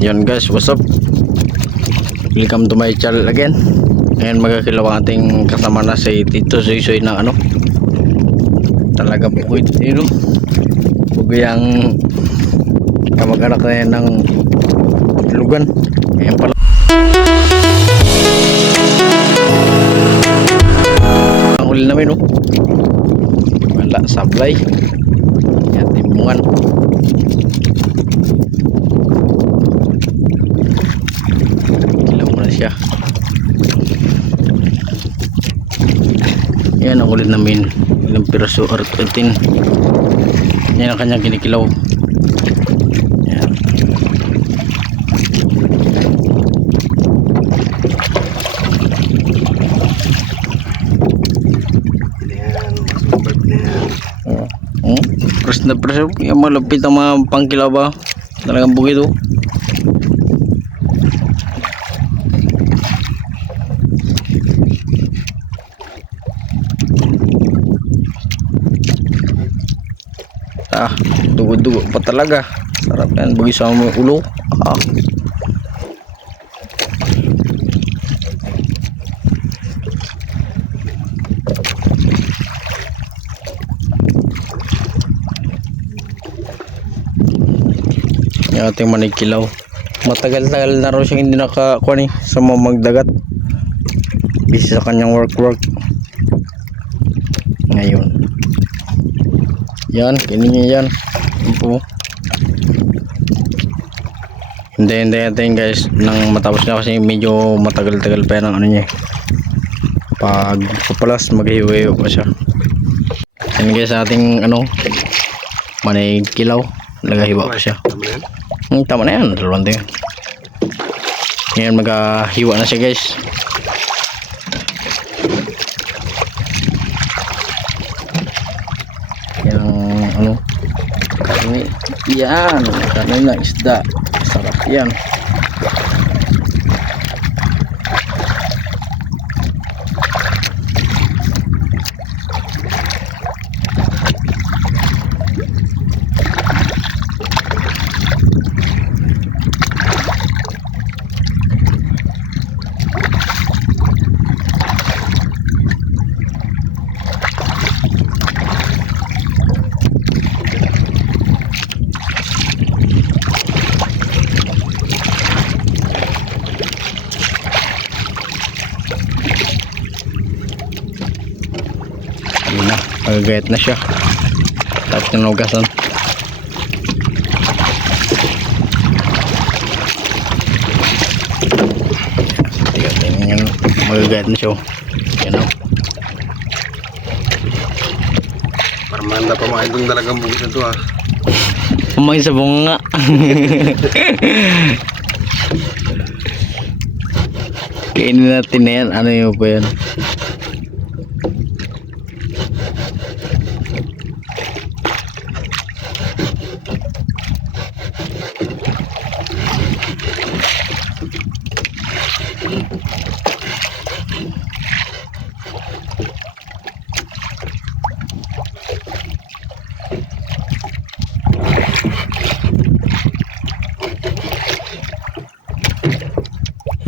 Yan guys, what's up? Welcome to my channel again. Ngayon magkakilaw ang ating kasama na si Tito Soy ng ano, talaga bukid dito. Bukid ang kamag-anak na yan ng lugan. Ngayon pala ang uli namin, oh. Wala sablay. Yan, timbungan. Siya. Yan ang ulit namin, ilang piraso or 18. Yan ang kanyang kinikilaw. Yan. Press na press. Yung malapit ang mga pangkilaw ba, talagang bukid, oh. Dugo-dugo pa talaga. Sarap yan, bagi sa mga ulo. Yung ating manikilaw, matagal-tagal na raw siyang hindi nakakuha sa mga magdagat. Busy sa kanyang work ngayon. Yan, kinin niya yan. Ito. Hindi natin guys nang matapos na kasi medyo matagal-tagal pa yan ang ano niya. Pag papalas maghihiwa pa siya. Yan guys ating ano, manikilaw, nagahiwa pa siya. Tama na yan, dalawang tayo. Ngayon maghiwa na siya guys. Ano, karne yan, karne na isda, sarap yan. Magagayat na siya. Tapos na nugasan. Tingnan yan. Magagayat na siya. Yan o. Parmanda pa mga itong talagang bukid na ito, ha. Kumain sa bunga. Kainin natin na yan. Ano yung po yan?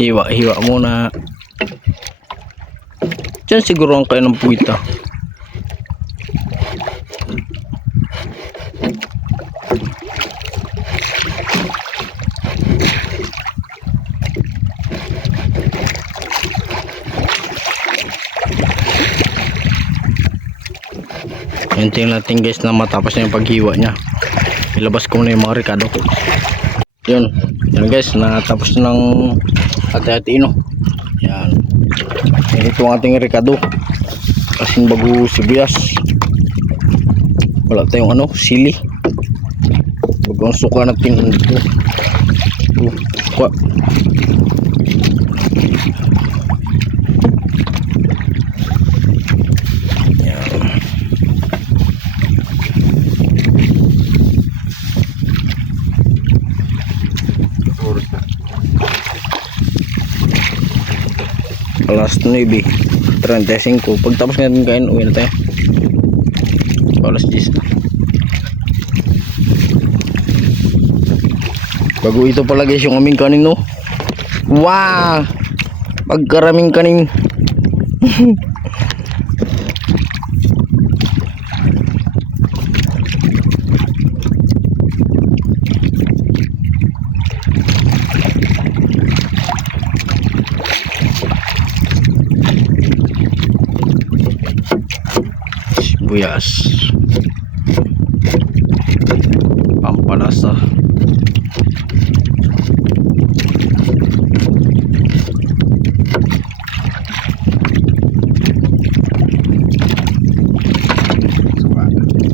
Hiwa muna. Diyan siguro ang kayo ng puwita. Hintayin natin guys na matapos na yung paghiwa niya. Ilabas ko na yung mga ricado. Yun guys, natapos na ng hati-hatiin, no? Yan. Ito ang ating ricado. Kasing bago sibuyas. Wala tayong ano, sili. Bagong suka natin ito. Suka. Alas 9:35. Pagtapos natin kain, uwi na tayo. Alas 10 na. Bago ito pala guys yung aming kanin, no. Wow! Pagkaraming kanin. Sibuyas. Pampalasa.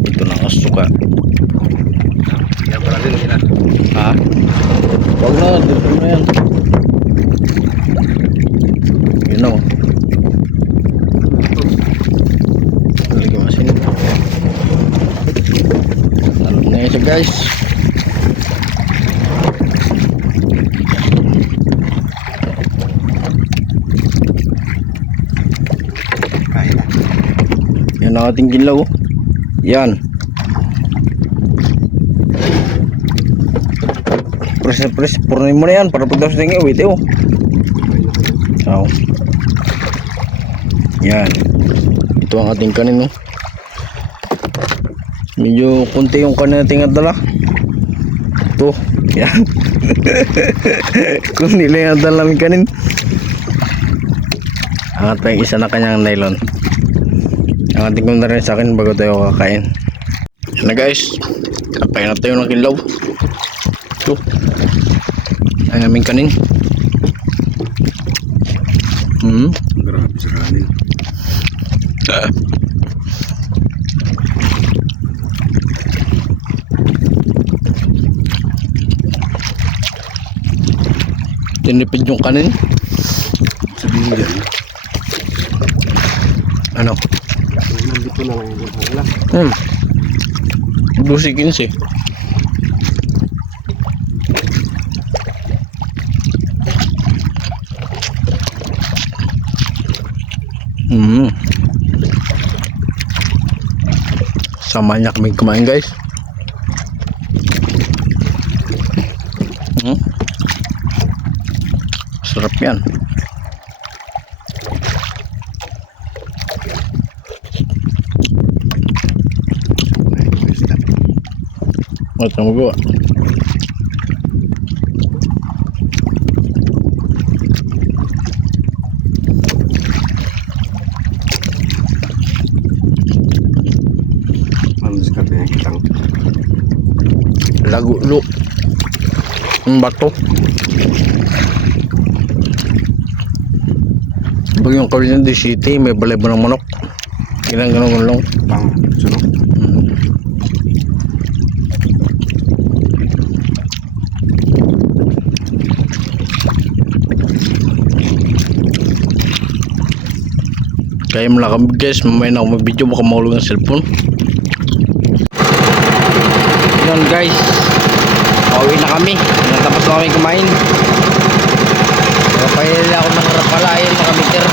Ito na ang suka. Yan pala din nila. Ha? Wag na, dito na yan. Yun o. Talagang asin. Alam na yun siya guys. Kaya na. Yan ang ating ginlaw. Yan. Press na press. Purunin mo na yan para pagdapas na yung wait eh. So. Yan. Ito ang ating kanin, no. Medyo kunti yung kanin nating adala. Ito. Yan. Kung nila yung adala namin kanin. Angat pa yung isa na kanyang nylon. Ang ating kong na rin sa akin bago tayo kakain. Yan na guys. Kapain na tayo ng kinlaw. Ito. Ang aming kanin. Grabe sa kanin. Tinipid yung kanin. Sabihin dyan. Ano? Nandito na lang yung wala. Lucy 15. Sama niya kami kumain guys. Sarap yan. Ito mo gawa. Mamis ka pinag kitang. Lagulo. Ang bato. Pag yung Cavite City, may balay ba ng manok? Ganun lang. Pang sunok. Kaya mula kami guys, mamaya na ako mag-video, baka mahulog ang cellphone. Yun guys, pauwi na kami. Natapos na kami kumain. Nakapahinila ako ng rapala, ayun mga meter.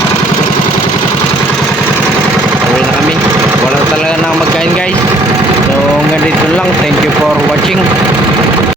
Pauwi na kami. Wala talaga na magkain guys. So hanggang dito lang. Thank you for watching.